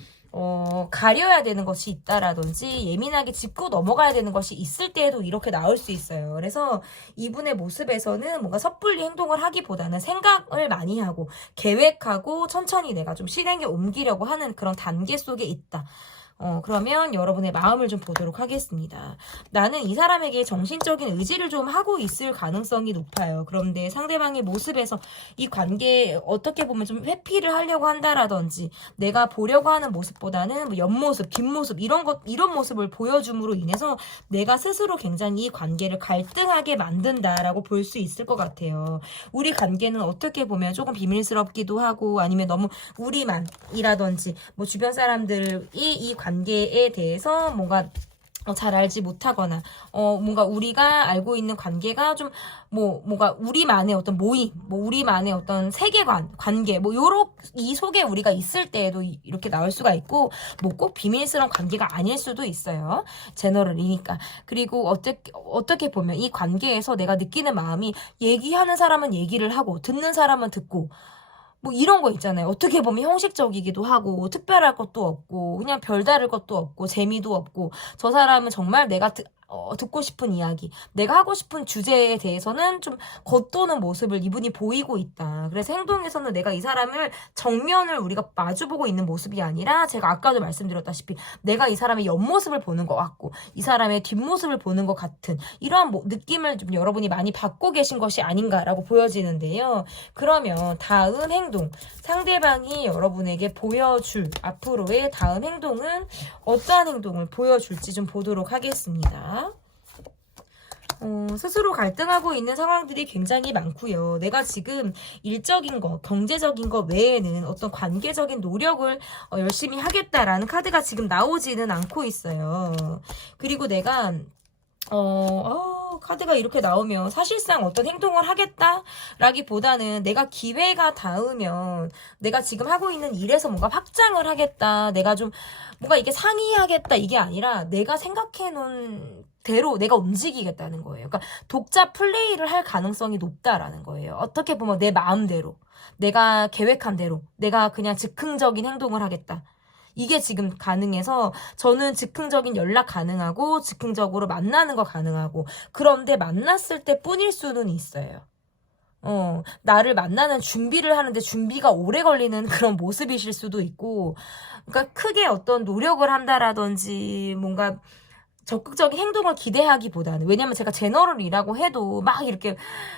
가려야 되는 것이 있다라든지 예민하게 짚고 넘어가야 되는 것이 있을 때에도 이렇게 나올 수 있어요. 그래서 이분의 모습에서는 뭔가 섣불리 행동을 하기보다는 생각을 많이 하고 계획하고 천천히 내가 좀 실행에 옮기려고 하는 그런 단계 속에 있다. 그러면 여러분의 마음을 좀 보도록 하겠습니다. 나는 이 사람에게 정신적인 의지를 좀 하고 있을 가능성이 높아요. 그런데 상대방의 모습에서 이 관계에 어떻게 보면 좀 회피를 하려고 한다라든지 내가 보려고 하는 모습보다는 뭐 옆모습, 뒷모습 이런 모습을 보여줌으로 인해서 내가 스스로 굉장히 이 관계를 갈등하게 만든다라고 볼 수 있을 것 같아요. 우리 관계는 어떻게 보면 조금 비밀스럽기도 하고 아니면 너무 우리만이라든지 뭐 주변 사람들이 이 관계에 대해서 뭔가 잘 알지 못하거나 뭔가 우리가 알고 있는 관계가 좀 뭔가 우리만의 어떤 모임, 우리만의 어떤 세계관, 관계 이 속에 우리가 있을 때에도 이렇게 나올 수가 있고 꼭 비밀스러운 관계가 아닐 수도 있어요. 제너럴이니까. 그리고 어떻게 보면 이 관계에서 내가 느끼는 마음이 얘기하는 사람은 얘기를 하고 듣는 사람은 듣고 이런 거 있잖아요. 어떻게 보면 형식적이기도 하고 특별할 것도 없고 그냥 별다를 것도 없고 재미도 없고 저 사람은 정말 내가 듣고 싶은 이야기 내가 하고 싶은 주제에 대해서는 좀 겉도는 모습을 이분이 보이고 있다. 그래서 행동에서는 내가 이 사람을 정면을 우리가 마주보고 있는 모습이 아니라 제가 아까도 말씀드렸다시피 내가 이 사람의 옆모습을 보는 것 같고 이 사람의 뒷모습을 보는 것 같은 이러한 느낌을 좀 여러분이 많이 받고 계신 것이 아닌가라고 보여지는데요. 그러면 다음 행동 상대방이 여러분에게 보여줄 앞으로의 다음 행동은 어떠한 행동을 보여줄지 좀 보도록 하겠습니다. 스스로 갈등하고 있는 상황들이 굉장히 많고요. 내가 지금 일적인 거, 경제적인 거 외에는 어떤 관계적인 노력을 열심히 하겠다라는 카드가 지금 나오지는 않고 있어요. 그리고 내가 카드가 이렇게 나오면 사실상 어떤 행동을 하겠다라기보다는 내가 기회가 닿으면 내가 지금 하고 있는 일에서 뭔가 확장을 하겠다. 내가 좀 뭔가 이게 상의하겠다. 이게 아니라 내가 생각해 놓은 대로 내가 움직이겠다는 거예요. 그러니까 독자 플레이를 할 가능성이 높다라는 거예요. 어떻게 보면 내 마음대로, 내가 계획한 대로, 내가 그냥 즉흥적인 행동을 하겠다. 이게 지금 가능해서 저는 즉흥적인 연락 가능하고 즉흥적으로 만나는 거 가능하고 그런데 만났을 때 뿐일 수는 있어요. 나를 만나는 준비를 하는데 준비가 오래 걸리는 그런 모습이실 수도 있고 그러니까 크게 어떤 노력을 한다라든지 뭔가 적극적인 행동을 기대하기보다는 왜냐면 제가 제너럴이라고 해도 막 이렇게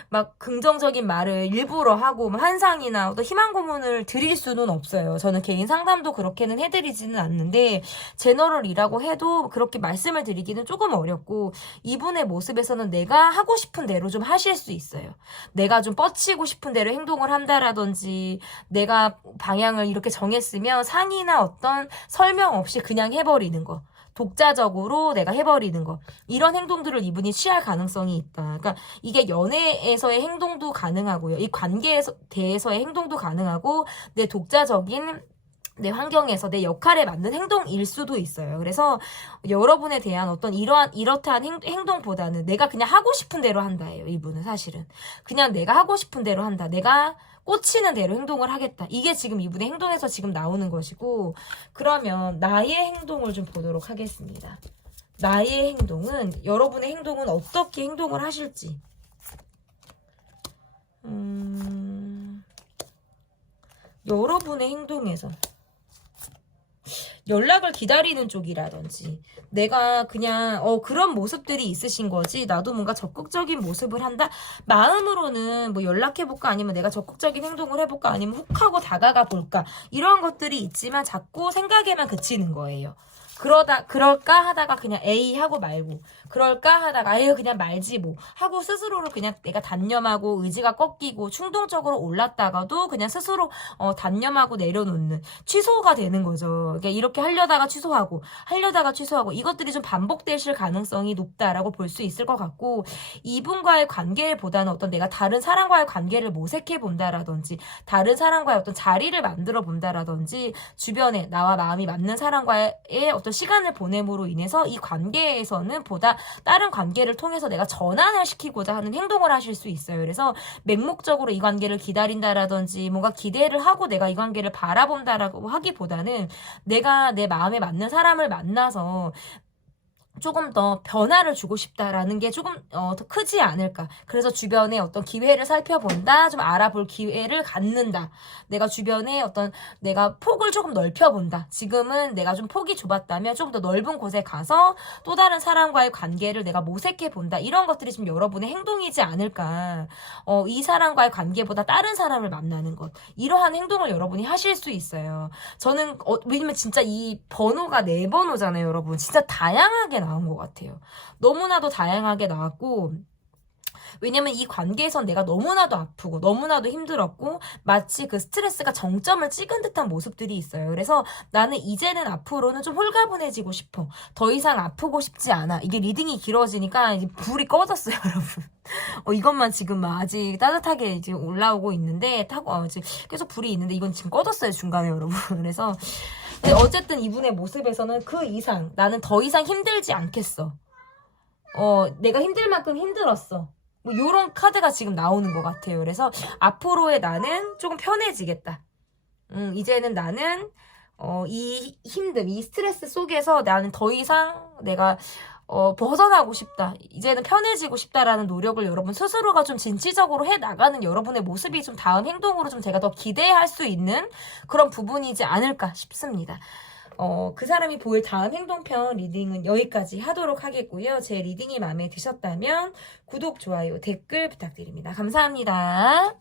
막 긍정적인 말을 일부러 하고 환상이나 어떤 희망 고문을 드릴 수는 없어요. 저는 개인 상담도 그렇게는 해드리지는 않는데 제너럴이라고 해도 그렇게 말씀을 드리기는 조금 어렵고 이분의 모습에서는 내가 하고 싶은 대로 좀 하실 수 있어요. 내가 좀 뻗치고 싶은 대로 행동을 한다라든지 내가 방향을 이렇게 정했으면 상의나 어떤 설명 없이 그냥 해버리는 거. 독자적으로 내가 해버리는 거 이런 행동들을 이분이 취할 가능성이 있다. 그러니까 이게 연애에서의 행동도 가능하고요. 이 관계에 대해서의 행동도 가능하고 내 독자적인 내 환경에서 내 역할에 맞는 행동일 수도 있어요. 그래서 여러분에 대한 어떤 이렇다한 행동보다는 내가 그냥 하고 싶은 대로 한다예요. 이분은 사실은 그냥 내가 하고 싶은 대로 한다. 내가 꽂히는 대로 행동을 하겠다. 이게 지금 이분의 행동에서 지금 나오는 것이고 그러면 나의 행동을 좀 보도록 하겠습니다. 나의 행동은 여러분의 행동은 어떻게 행동을 하실지 여러분의 행동에서 연락을 기다리는 쪽이라든지 내가 그냥 그런 모습들이 있으신 거지 나도 뭔가 적극적인 모습을 한다 마음으로는 뭐 연락해볼까 아니면 내가 적극적인 행동을 해볼까 아니면 훅하고 다가가 볼까 이런 것들이 있지만 자꾸 생각에만 그치는 거예요. 그럴까 하다가 그냥 에이 하고 말고 그럴까 하다가 에이 그냥 말지 뭐 하고 스스로를 그냥 내가 단념하고 의지가 꺾이고 충동적으로 올랐다가도 그냥 스스로 단념하고 내려놓는 취소가 되는 거죠. 그러니까 이렇게 하려다가 취소하고 이것들이 좀 반복되실 가능성이 높다라고 볼 수 있을 것 같고 이분과의 관계보다는 어떤 내가 다른 사람과의 관계를 모색해 본다라든지 다른 사람과의 어떤 자리를 만들어 본다라든지 주변에 나와 마음이 맞는 사람과의 어떤 시간을 보냄으로 인해서 이 관계에서는 보다 다른 관계를 통해서 내가 전환을 시키고자 하는 행동을 하실 수 있어요. 그래서 맹목적으로 이 관계를 기다린다라든지 뭔가 기대를 하고 내가 이 관계를 바라본다라고 하기보다는 내가 내 마음에 맞는 사람을 만나서 조금 더 변화를 주고 싶다라는 게 조금 더 크지 않을까. 그래서 주변에 어떤 기회를 살펴본다, 좀 알아볼 기회를 갖는다. 내가 주변에 내가 폭을 조금 넓혀본다. 지금은 내가 좀 폭이 좁았다면 조금 더 넓은 곳에 가서 또 다른 사람과의 관계를 내가 모색해본다. 이런 것들이 지금 여러분의 행동이지 않을까. 이 사람과의 관계보다 다른 사람을 만나는 것. 이러한 행동을 여러분이 하실 수 있어요. 저는 왜냐면 진짜 이 번호가 4번호잖아요, 여러분. 진짜 다양하게 나온 것 같아요. 너무나도 다양하게 나왔고 왜냐면 이 관계에선 내가 너무나도 아프고 너무나도 힘들었고 마치 그 스트레스가 정점을 찍은 듯한 모습들이 있어요. 그래서 나는 이제는 앞으로는 좀 홀가분해지고 싶어. 더 이상 아프고 싶지 않아. 이게 리딩이 길어지니까 이제 불이 꺼졌어요, 여러분. 이것만 지금 아직 따뜻하게 이제 올라오고 있는데 계속 불이 있는데 이건 지금 꺼졌어요, 중간에 여러분. 그래서 근데 어쨌든 이분의 모습에서는 그 이상 나는 더 이상 힘들지 않겠어. 내가 힘들 만큼 힘들었어. 뭐 요런 카드가 지금 나오는 것 같아요. 그래서 앞으로의 나는 조금 편해지겠다. 이제는 나는 이 힘듦, 이 스트레스 속에서 나는 더 이상 내가 벗어나고 싶다. 이제는 편해지고 싶다라는 노력을 여러분 스스로가 좀 진취적으로 해 나가는 여러분의 모습이 좀 다음 행동으로 좀 제가 더 기대할 수 있는 그런 부분이지 않을까 싶습니다. 그 사람이 보일 다음 행동편 리딩은 여기까지 하도록 하겠고요. 제 리딩이 마음에 드셨다면 구독, 좋아요, 댓글 부탁드립니다. 감사합니다.